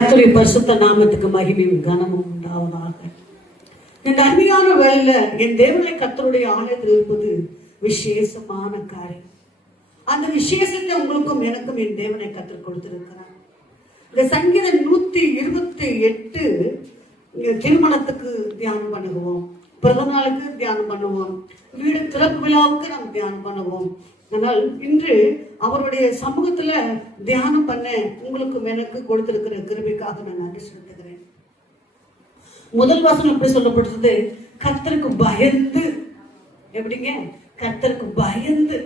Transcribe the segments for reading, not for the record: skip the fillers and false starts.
கர்த்தருடைய பரிசுத்த நாமத்துக்கு மகிமையும் கனமும் உண்டாவதாக. இந்த அருமையான வேளையில என் தேவனை கர்த்தருடைய ஆலயத்தில் இருப்பது விசேஷமான காரியம். அந்த விசேஷத்தை உங்களுக்கும் எனக்கும் என் தேவனை கற்றுக் கொடுத்திருக்கிறார். இந்த சங்கீதம் 128 திருமணத்துக்கு தியானம் பண்ணுவோம், பிறந்த நாளுக்கு தியானம் பண்ணுவோம், வீடு திறப்பு விழாவுக்கு நாம் தியானம் பண்ணுவோம். ஆனால் இன்று அவருடைய சமூகத்துல தியானம் பண்ண உங்களுக்கும் எனக்கு கொடுத்திருக்கிற கிருபைக்காக நான் நன்றி செலுத்துகிறேன். முதல் வசனம் எப்படி சொல்லப்பட்டது? கர்த்தருக்கு பயந்து. எப்படிங்க? கர்த்தருக்கு பயந்து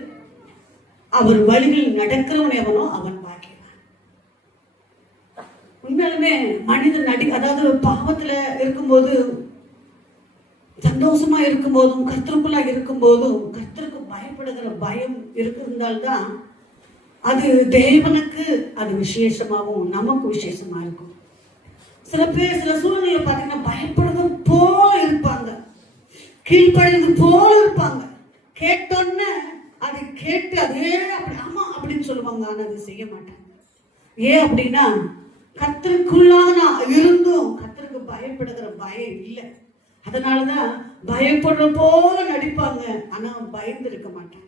அவர் வழிகளில் நடக்கிறவன் எவனோ அவன் பாக்கியவான். உண்மையாலுமே மனிதன் அதாவது பாவத்துல இருக்கும்போது, சந்தோஷமா இருக்கும் போதும், கர்த்தருக்குள்ள இருக்கும் போதும் கர்த்தருக்கு பயப்படுகிற பயம் இருந்தால்தான் அது தேவனுக்கு அது விசேஷமாகவும் நமக்கு விசேஷமா இருக்கும். சில பேர் சில சூழ்நிலை பார்த்தீங்கன்னா பயப்படுறது போல இருப்பாங்க, கீழ்ப்படைந்து போல இருப்பாங்க. கேட்டோன்னு அதை கேட்டு அதே அப்படி ஆமா அப்படின்னு சொல்லுவாங்க, ஆனா அதை செய்ய மாட்டாங்க. ஏன் அப்படின்னா கர்த்தருக்குள்ளாக இருந்தும் கர்த்தருக்கு பயப்படுகிற பயம் இல்லை. அதனாலதான் பயப்படுற போல நடிப்பாங்க, ஆனா பயந்து இருக்க மாட்டாங்க.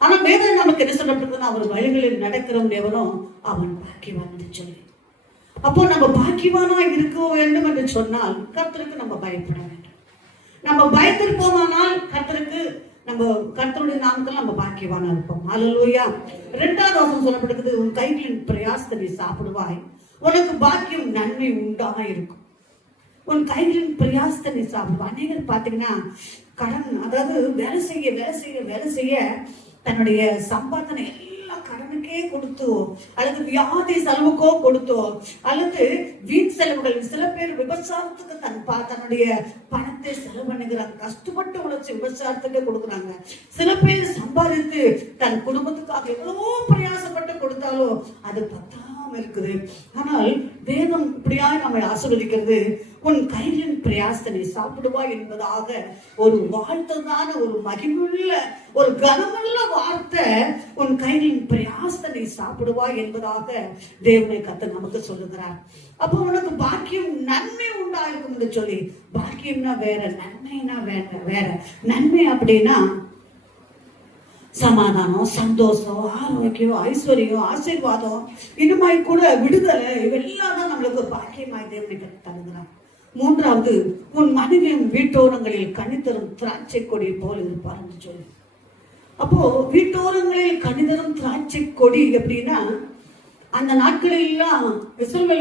ஆனா வேதம் நமக்கு என்ன சொல்லப்பட்டிருக்குன்னா, அவர் வழிகளில் நடக்கிறவன் எவனோ அவன் பாக்கியவான் சொல்லி. அப்போ நம்ம பாக்கியவானா இருக்க வேண்டும் என்று சொன்னால் கர்த்தருக்கு நம்ம பயப்பட வேண்டும். நம்ம பயத்திருப்போமானால் கர்த்தருக்கு கர்த்தருடைய நாமத்தில் நம்ம பாக்கியவானா இருப்போம். அல்லேலூயா. 2வது வசனம் சொல்லப்பட்டிருக்குது, உன் கைகளின் பிரயாசத்தை நீ சாப்பிடுவாய், உனக்கு பாக்கியம் நன்மை உண்டாக இருக்கும். உன் கைகளின் பிரயாசத்தை நீ சாப்பிடுவா. அநேகர் பார்த்தீங்கன்னா கடன், அதாவது வேலை செய்ய தன்னுடைய சம்பாதனை எல்லாம் கடனுக்கே கொடுத்தோ, அல்லது வியாதி செலவுக்கோ கொடுத்தோ, அல்லது வீண் செலவுகள். சில பேர் விபச்சாரத்துக்கு தன்னுடைய பணத்தை செலவு பண்ணுகிறாங்க, கஷ்டப்பட்டு உழைச்சி விபச்சாரத்துக்கே கொடுக்குறாங்க. சில பேர் சம்பாதித்து தன் குடும்பத்துக்காக எவ்வளவோ பிரயாசப்பட்டு கொடுத்தாலோ அது பத்தாம இருக்குது. ஆனால் வேதம் இப்படியா நம்மை ஆசீர்வதிக்கிறது, உன் கைகளின் பிரயாசத்தை நீ சாப்பிடுவாய் என்பதாக ஒரு வாழ்த்ததான, ஒரு மகிமுள்ள, ஒரு கனமுள்ள வார்த்தை. உன் கைகளின் பிரயாசத்தை நீ சாப்பிடுவாய் என்பதாக தேவனை கர்த்தர் நமக்கு சொல்லுகிறார். அப்போ உனக்கு பாக்கியம் நன்மை உண்டாயிருக்கும் என்று சொல்லி, பாக்கியம்னா வேற, நன்மைனா வேற. நன்மை அப்படின்னா சமாதானம், சந்தோஷம், ஆரோக்கியம், ஐஸ்வர்யம், ஆசீர்வாதம், இனிமாய் கூட விடுதலை, இவெல்லாம் தான் நம்மளுக்கு பாக்கியமாய் தேவனை தருகிறார். 3வது, உன் மனைவியும் வீட்டோரங்களில் கனிதரும் திராட்சை கொடி போல் இருப்பார் என்று சொல்லி. அப்போ வீட்டோரங்களில் கனிதரும் திராட்சை கொடி எப்படின்னா, அந்த நாட்களில் எல்லாம்